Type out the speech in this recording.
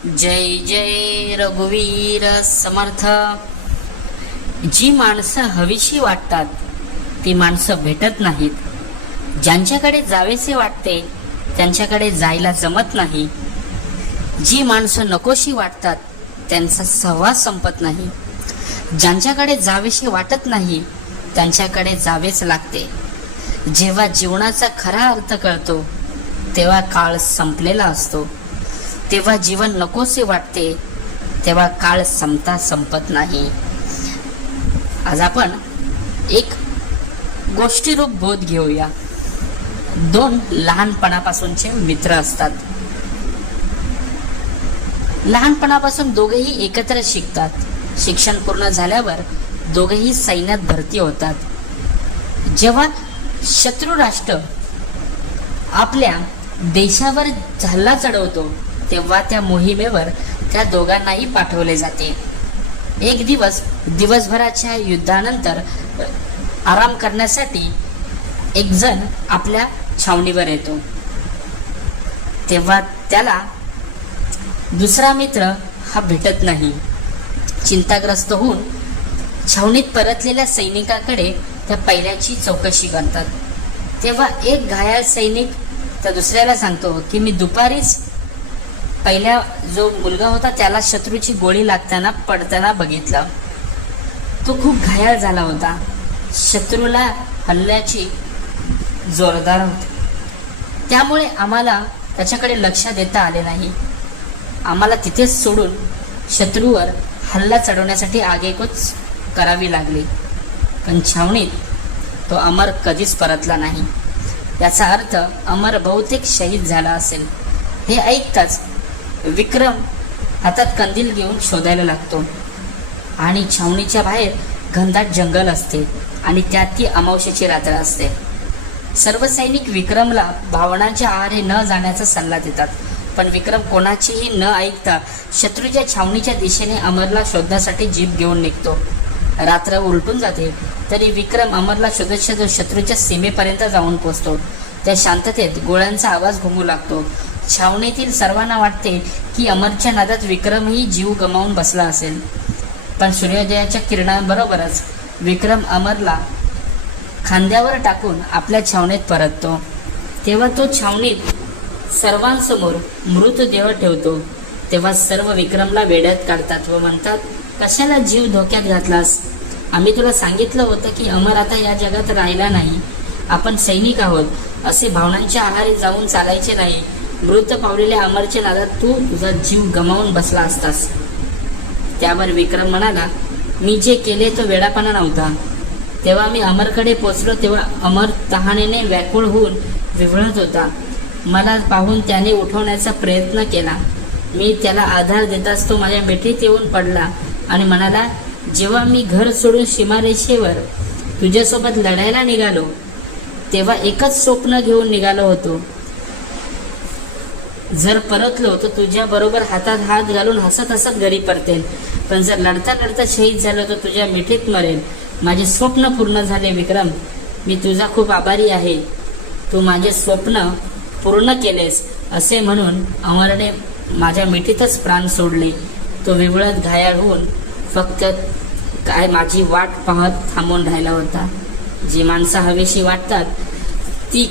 जय जय रघुवीर समर्थ. जी माणसं हवीशी वाटतात ती माणसं भेटत नाहीत. ज्यांच्याकडे जावेसे वाटते त्यांच्याकडे जायला जमत नाही. जी माणसं नकोशी वाटतात त्यांचा सहवास संपत नाही. ज्यांच्याकडे जावेसे वाटत नाही त्यांच्याकडे जावेच लागते. जेव्हा जीवनाचा खरा अर्थ कळतो तेव्हा काळ संपलेला असतो. तेव्हा जीवन नकोसे वाटते तेव्हा काळ संपता संपत नाही. आज आपण एक गोष्टीरूप बोध घेऊया. दोन लहानपणापासूनचे मित्र असतात. लहानपणापासून दोघेही एकत्र शिकतात. शिक्षण पूर्ण झाल्यावर दोघेही सैन्यात भरती होतात. जेव्हा शत्रू राष्ट्र आपल्या देशावर हल्ला चढवतो तेव्हा त्या मोहिमेवर त्या दोघांनाही पाठवले जाते. एक दिवस दिवसभराच्या युद्धानंतर आराम करण्यासाठी एक जण आपल्या छावणीवर येतो. तेव्हा त्याला दुसरा मित्र हा भेटत नाही. चिंताग्रस्त होऊन छावणीत परतलेल्या सैनिकाकडे त्या पहिल्याची चौकशी करतात. तेव्हा एक घायाळ सैनिक त्या दुसऱ्याला सांगतो की मी दुपारीच पहिल्या जो मुलगा होता त्याला शत्रूची गोळी लागताना पडताना बघितलं. तो खूप घायाळ झाला होता. शत्रूला हल्ल्याची जोरदार होती. त्यामुळे आम्हाला त्याच्याकडे लक्ष देता आले नाही. आम्हाला तिथेच सोडून शत्रूवर हल्ला चढवण्यासाठी आगेकूच करावी लागली. पण छावणीत तो अमर कधीच परतला नाही. याचा अर्थ अमर बहुतेक शहीद झाला असेल. हे ऐकताच विक्रम हातात कंदील घेऊन शोधायला लागतो. आणि छावणीच्या बाहेर घनदाट जंगल असते आणि त्यात ती अमावस्येची रात्र असते. सर्व सैनिक विक्रमला भावनांच्या आहारी न जाण्याचा सल्ला देतात. पण विक्रम कोणाचीही न ऐकता शत्रूच्या छावणीच्या दिशेने अमरला शोधण्यासाठी जीप घेऊन निघतो. रात्र उलटून जाते तरी विक्रम अमरला शोधत शोधत शत्रूच्या सीमेपर्यंत जाऊन पोहोचतो. त्या शांततेत गोळ्यांचा आवाज घुमू लागतो. छावणीतील सर्वांना वाटते की अमरच्या नादात विक्रमही जीव गमावून बसला असेल. पण सूर्योदयाच्या किरणांबरोबरच विक्रम अमरला खांद्यावर टाकून आपल्या छावणीत परततो. तेव्हा तो छावणीत सर्वांसमोर मृतदेह ठेवतो. तेव्हा सर्व विक्रमला वेड्यात काढतात व म्हणतात, कशाला जीव धोक्यात घातलास? आम्ही तुला सांगितलं होतं की अमर आता या जगात राहिला नाही. आपण सैनिक आहोत असे भावनांच्या आहारी जाऊन चालायचे नाही. मृत पावलेल्या अमरच्या नादात तू तुझा जीव गमावून बसला असतास. त्यावर विक्रम म्हणाला, मी जे केले तो वेडापणा नव्हता. तेव्हा मी अमरकडे पोचलो तेव्हा अमर तहानेने व्याकुळ होऊन विव्हळत होता. मला पाहून त्याने उठवण्याचा प्रयत्न केला. मी त्याला आधार देताच तो माझ्या मिठीत येऊन पडला आणि म्हणाला, जेव्हा मी घर सोडून सीमारेषेवर तुझ्यासोबत लढायला निघालो तेव्हा एकच स्वप्न घेऊन निघालो होतो. जर परतलो तर तुझ्या बरोबर हातात हात घालून हसत हसत घरी परतेन. पण जर लढता लढता शहीद झालो तर तुझ्या मिठीत मरेन. माझे स्वप्न पूर्ण झाले विक्रम. मी तुझा खूप आभारी आहे. तू माझे स्वप्न पूर्ण केलेस. असे म्हणून अमरने माझ्या मिठीतच प्राण सोडले. तो विवळत घायाळ होऊन फक्त काय माझी वाट पाहत थांबून राहिला होता. जी माणसं हवीशी वाटतात ती